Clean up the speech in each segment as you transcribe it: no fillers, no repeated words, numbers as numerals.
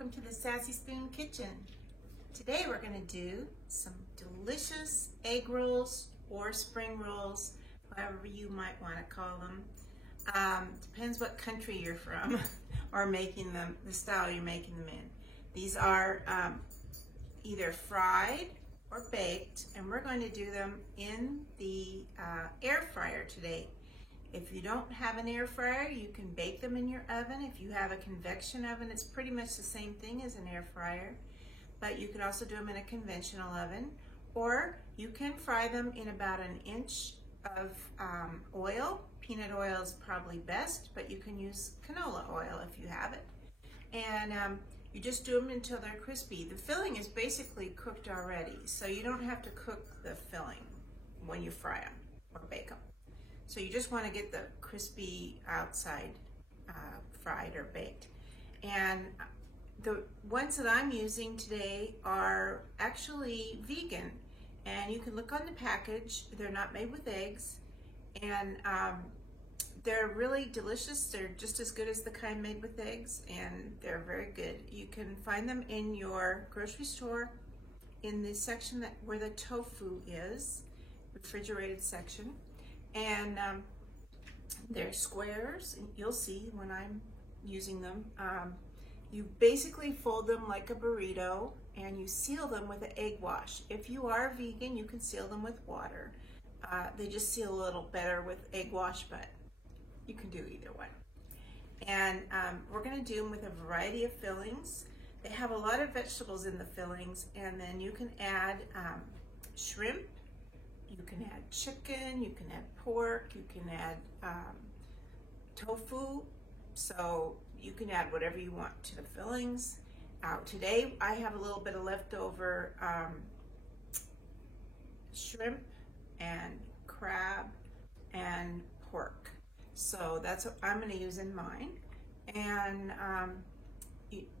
welcome to the Sassy Spoon Kitchen. Today we're going to do some delicious egg rolls or spring rolls, however you might want to call them. Depends what country you're from or making them, the style you're making them in. These are either fried or baked, and we're going to do them in the air fryer today. If you don't have an air fryer, you can bake them in your oven. If you have a convection oven, it's pretty much the same thing as an air fryer, but you can also do them in a conventional oven, or you can fry them in about an inch of oil. Peanut oil is probably best, but you can use canola oil if you have it. And you just do them until they're crispy. The filling is basically cooked already, so you don't have to cook the filling when you fry them or bake them. So you just want to get the crispy outside fried or baked. And the ones that I'm using today are actually vegan. And you can look on the package. They're not made with eggs. And they're really delicious. They're just as good as the kind made with eggs. And they're very good. You can find them in your grocery store in the section where the tofu is, refrigerated section. And they're squares, and you'll see when I'm using them. You basically fold them like a burrito, and you seal them with an egg wash. If you are vegan, you can seal them with water. They just seal a little better with egg wash, but you can do either one. And we're going to do them with a variety of fillings. They have a lot of vegetables in the fillings, and then you can add shrimp. You can add chicken, you can add pork, you can add tofu, so you can add whatever you want to the fillings. Today I have a little bit of leftover shrimp and crab and pork, so that's what I'm going to use in mine. And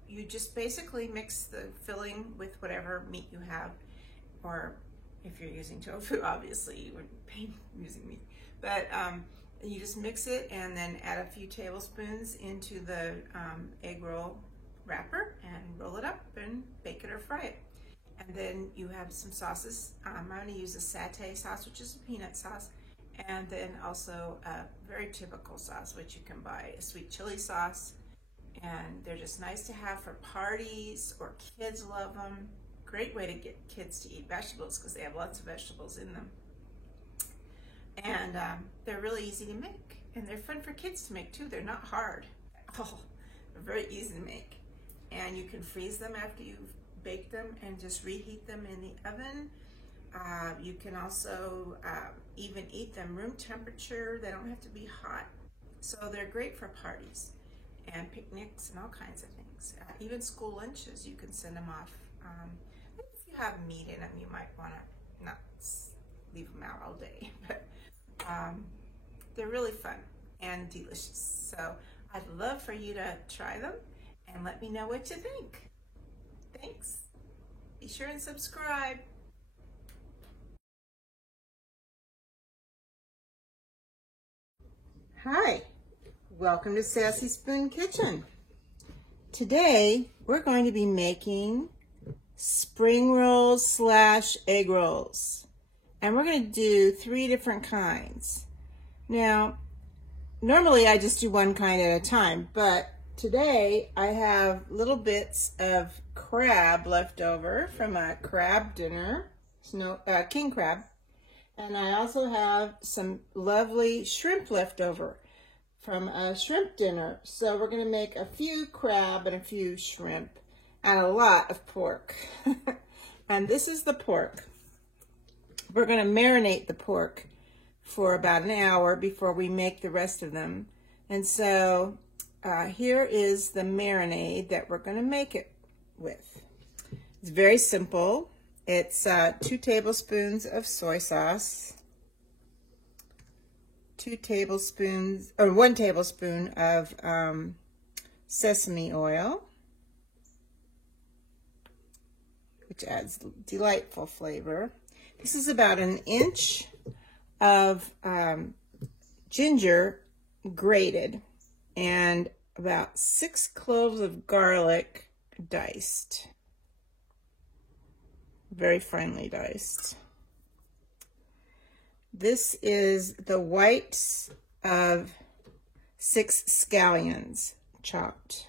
you just basically mix the filling with whatever meat you have, or if you're using tofu, obviously you wouldn't be using meat. But you just mix it and then add a few tablespoons into the egg roll wrapper and roll it up and bake it or fry it. And then you have some sauces. I'm going to use a satay sauce, which is a peanut sauce, and then also a very typical sauce, which you can buy, a sweet chili sauce. And they're just nice to have for parties, or kids love them. Great way to get kids to eat vegetables because they have lots of vegetables in them. And they're really easy to make, and they're fun for kids to make too. They're not hard at all. They're very easy to make. And you can freeze them after you've baked them and just reheat them in the oven. You can also even eat them room temperature. They don't have to be hot. So they're great for parties and picnics and all kinds of things. Even school lunches, you can send them off. If you have meat in them, you might want to not leave them out all day, but they're really fun and delicious. So I'd love for you to try them and let me know what you think. Thanks. Be sure and subscribe. Hi, welcome to Sassy Spoon Kitchen. Today we're going to be making spring rolls / egg rolls, and we're going to do 3 different kinds. Now, normally I just do one kind at a time, but today I have little bits of crab left over from a crab dinner, king crab, and I also have some lovely shrimp left over from a shrimp dinner. So we're going to make a few crab and a few shrimp and a lot of pork. And this is the pork. We're going to marinate the pork for about an hour before we make the rest of them. And so here is the marinade that we're going to make it with. It's very simple. It's 2 tablespoons of soy sauce, 1 tablespoon of sesame oil, which adds delightful flavor. This is about an inch of ginger grated, and about 6 cloves of garlic diced. Very finely diced. This is the whites of 6 scallions chopped.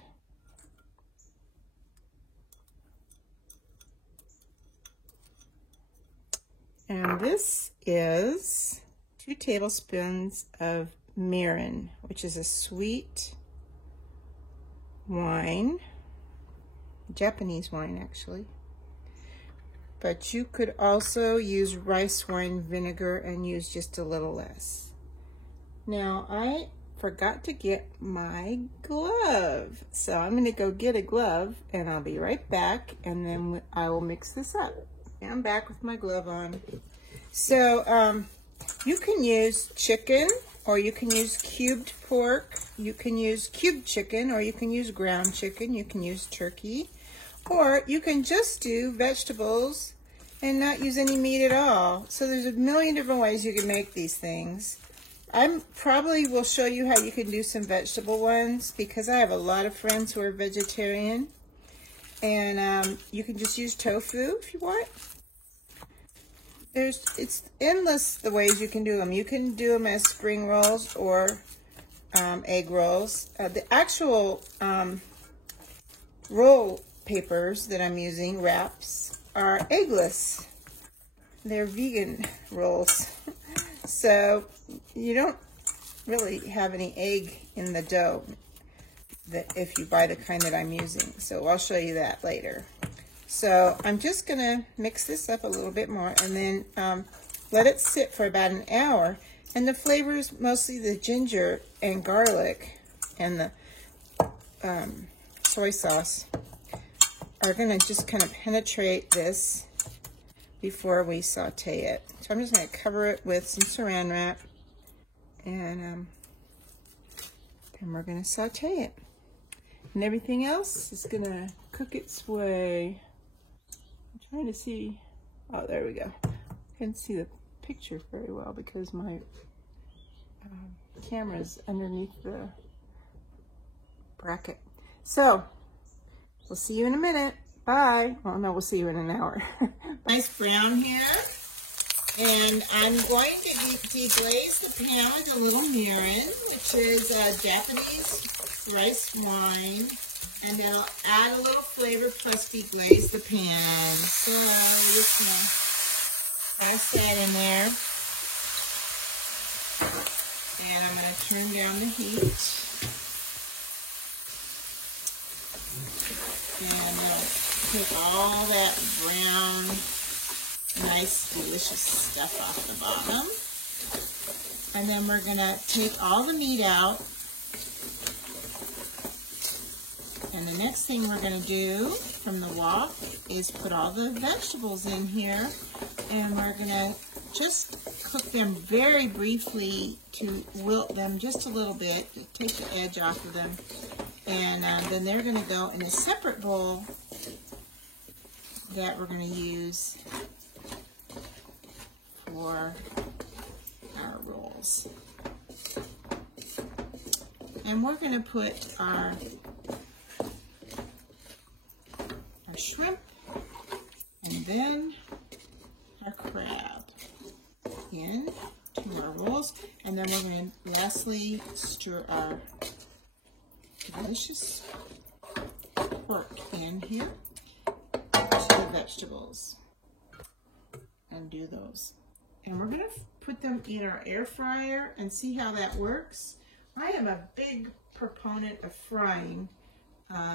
And this is 2 tablespoons of mirin, which is a sweet wine, Japanese wine actually. But you could also use rice wine vinegar and use just a little less. Now I forgot to get my glove, so I'm going to go get a glove and I'll be right back, and then I will mix this up. And I'm back with my glove on. So you can use chicken, or you can use cubed pork, you can use cubed chicken, or you can use ground chicken, you can use turkey, or you can just do vegetables and not use any meat at all. So there's a million different ways you can make these things. I probably will show you how you can do some vegetable ones, because I have a lot of friends who are vegetarian. And you can just use tofu if you want. It's endless the ways you can do them. You can do them as spring rolls or egg rolls. The actual roll papers that I'm using, wraps, are eggless. They're vegan rolls. So you don't really have any egg in the dough if you buy the kind that I'm using. So I'll show you that later. So I'm just going to mix this up a little bit more and then let it sit for about an hour. And the flavors, mostly the ginger and garlic and the soy sauce, are going to just kind of penetrate this before we saute it. So I'm just going to cover it with some saran wrap, and then we're going to saute it. And everything else is going to cook its way. I'm trying to see. Oh, there we go. I can't see the picture very well because my camera's underneath the bracket. So we'll see you in a minute. Bye. Oh no, we'll see you in an hour. Nice brown here. And I'm going to deglaze the pan with a little mirin, which is Japanese rice wine. And then I'll add a little flavor plus deglaze the pan. So we're just going to pass that in there. And I'm going to turn down the heat. And take all that brown, nice, delicious stuff off the bottom. And then we're going to take all the meat out. And the next thing we're going to do from the wok is put all the vegetables in here. And we're going to just cook them very briefly to wilt them just a little bit, to take the edge off of them. And then they're going to go in a separate bowl that we're going to use for our rolls. And we're going to put our shrimp and then our crab in to our rolls. And then we're going to lastly stir our delicious pork in here to the vegetables and do those. And we're going to put them in our air fryer and see how that works. I am a big proponent of frying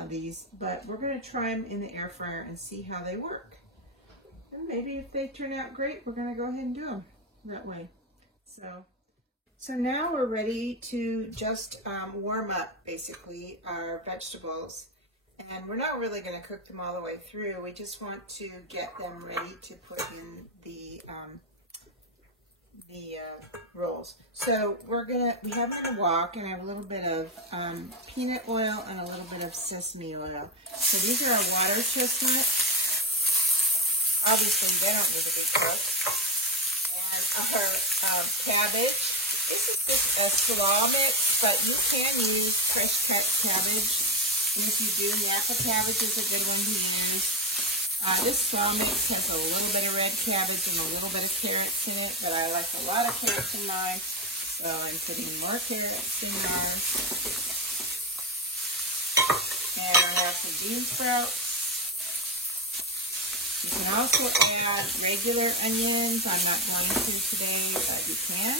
these, but we're going to try them in the air fryer and see how they work. And maybe if they turn out great, we're going to go ahead and do them that way. So now we're ready to just warm up, basically, our vegetables. And we're not really going to cook them all the way through. We just want to get them ready to put in the rolls. So we have it in a wok, and I have a little bit of peanut oil and a little bit of sesame oil. So these are our water chestnuts. Obviously, they don't need to be cooked. And our cabbage. This is just a slaw mix, but you can use fresh cut cabbage. And if you do, Napa cabbage is a good one to use. This swell mix has a little bit of red cabbage and a little bit of carrots in it, but I like a lot of carrots in mine, so I'm putting more carrots in mine. And I have some bean sprouts. You can also add regular onions. I'm not going to today, but you can.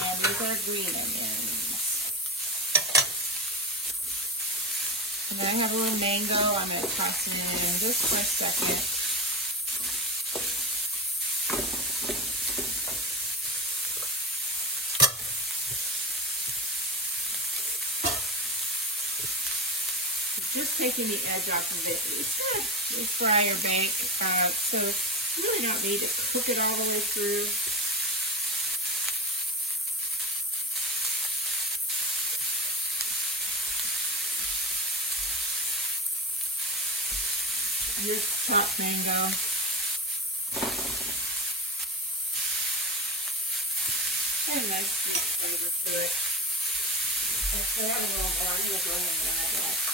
And these are green onions. And then I have a little mango. I'm going to toss it in just for a second. Just taking the edge off of it. It's going to fry or bake, so you really don't need to cook it all the way through. Here's chopped mango. And a nice sweet flavor to it. If I have a little more, I'm going to go in there, I guess.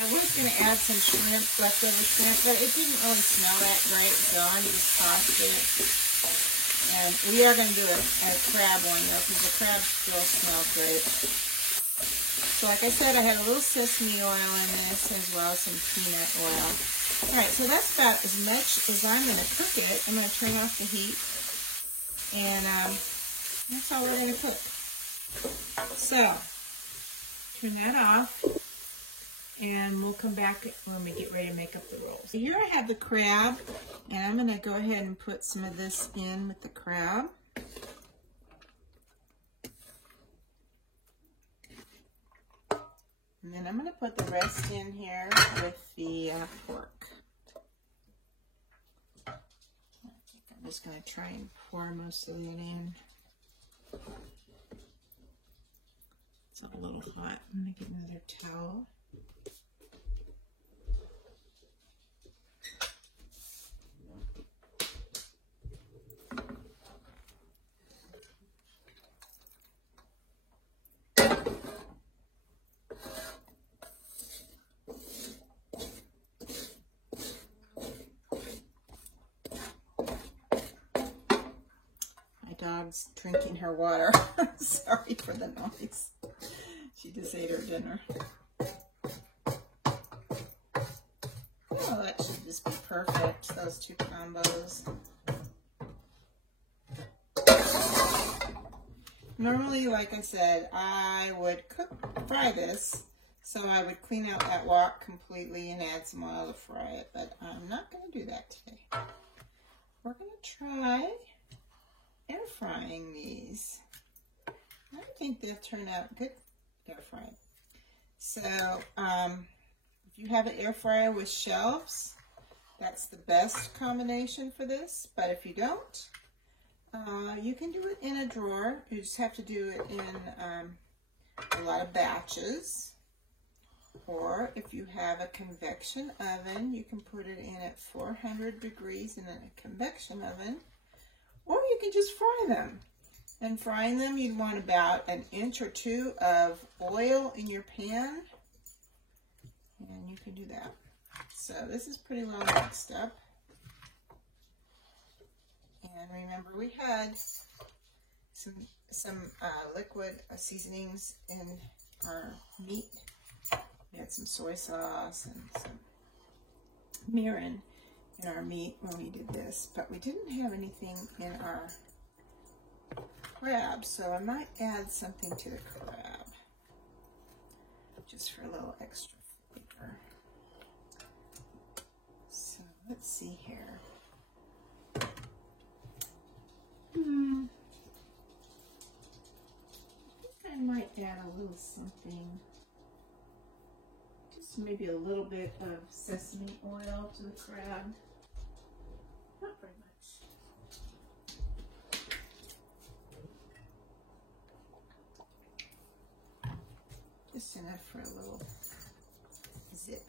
I was going to add some shrimp, leftover shrimp, but it didn't really smell that great, so I just tossed it. And we are going to do a crab one, though, because the crabs still smell great. So like I said, I had a little sesame oil in this, as well as some peanut oil. All right, so that's about as much as I'm going to cook it. I'm going to turn off the heat, and that's all we're going to cook. So, turn that off. And we'll come back when we get ready to make up the rolls. Here I have the crab, and I'm going to go ahead and put some of this in with the crab. And then I'm going to put the rest in here with the pork. I think I'm just going to try and pour most of it in. It's a little hot. I'm going to get another towel. Dog's drinking her water. Sorry for the noise. She just ate her dinner. Oh, that should just be perfect, those two combos. Normally, like I said, I would fry this, so I would clean out that wok completely and add some oil to fry it, but I'm not going to do that today. We're going to try air frying these. I think they'll turn out good air frying. So if you have an air fryer with shelves, that's the best combination for this. But if you don't, you can do it in a drawer. You just have to do it in a lot of batches. Or if you have a convection oven, you can put it in at 400 degrees in a convection oven. Or you can just fry them. And frying them, you'd want about an inch or two of oil in your pan. And you can do that. So this is pretty well mixed up. And remember, we had some liquid seasonings in our meat. We had some soy sauce and some mirin in our meat when we did this, but we didn't have anything in our crab, so I might add something to the crab just for a little extra flavor. So let's see here. I think I might add a little something, just maybe a little bit of sesame oil to the crab. Not very much. Just enough for a little zip.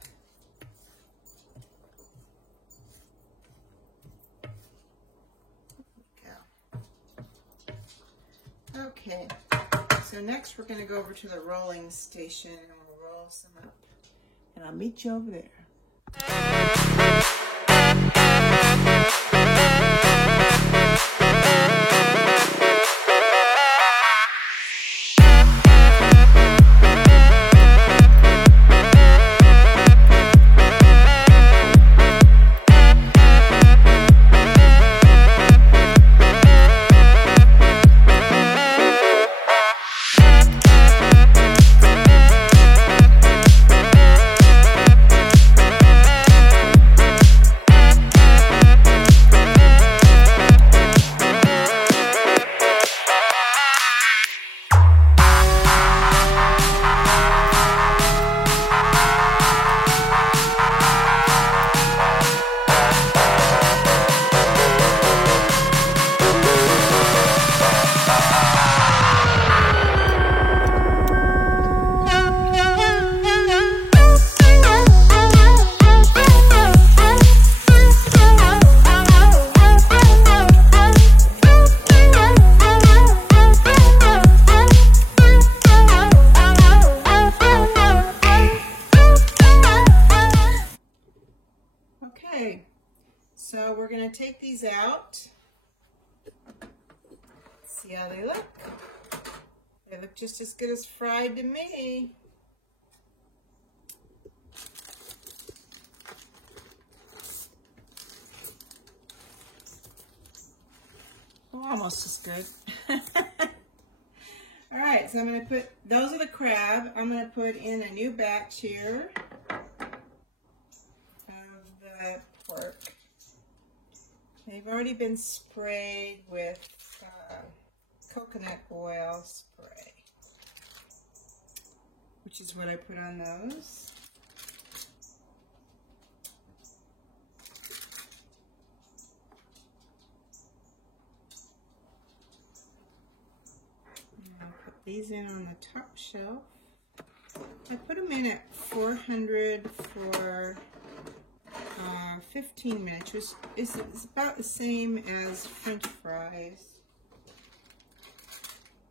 Okay, so next we're going to go over to the rolling station and we'll roll some up. And I'll meet you over there. Okay, so we're going to take these out. See how they look. They look just as good as fried to me. Oh, almost as good. All right, so I'm going to put, those are the crab. I'm going to put in a new batch here of the pork. They've already been sprayed with coconut oil spray, which is what I put on those. These in on the top shelf. I put them in at 400 for 15 minutes, which is about the same as French fries.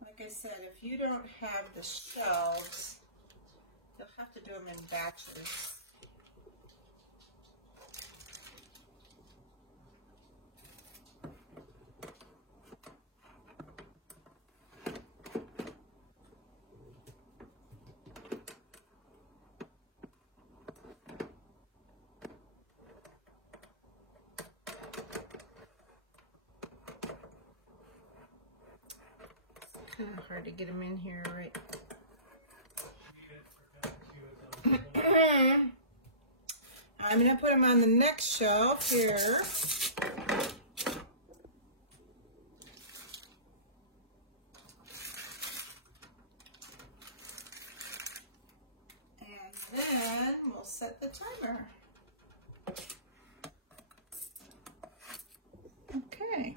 Like I said, if you don't have the shelves, you'll have to do them in batches. Kind of hard to get them in here right. I'm going to put them on the next shelf here. And then we'll set the timer. Okay.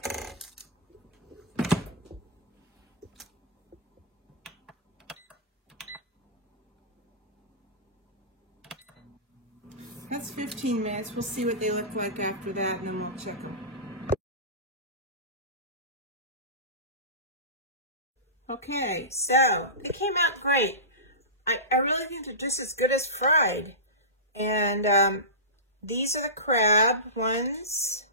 That's 15 minutes. We'll see what they look like after that, and then we'll check them. Okay, so they came out great. I really think they're just as good as fried. And these are the crab ones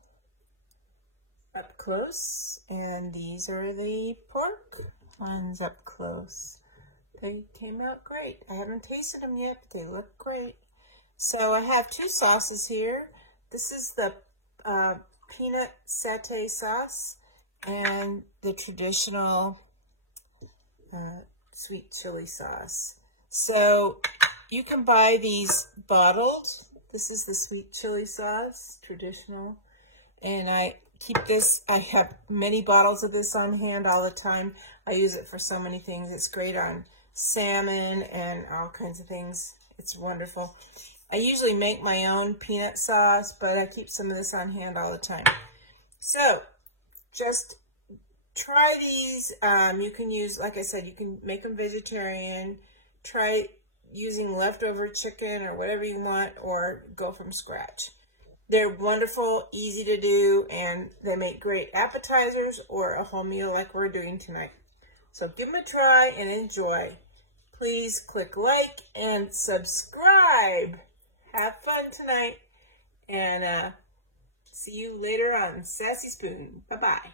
up close, and these are the pork ones up close. They came out great. I haven't tasted them yet, but they look great. So I have two sauces here. This is the peanut satay sauce and the traditional sweet chili sauce. So you can buy these bottled. This is the sweet chili sauce, traditional. And I keep this, I have many bottles of this on hand all the time. I use it for so many things. It's great on salmon and all kinds of things. It's wonderful. I usually make my own peanut sauce, but I keep some of this on hand all the time. So, just try these. You can use, like I said, you can make them vegetarian. Try using leftover chicken or whatever you want, or go from scratch. They're wonderful, easy to do, and they make great appetizers or a whole meal like we're doing tonight. So give them a try and enjoy. Please click like and subscribe. Have fun tonight. And see you later on Sassy Spoon. Bye-bye.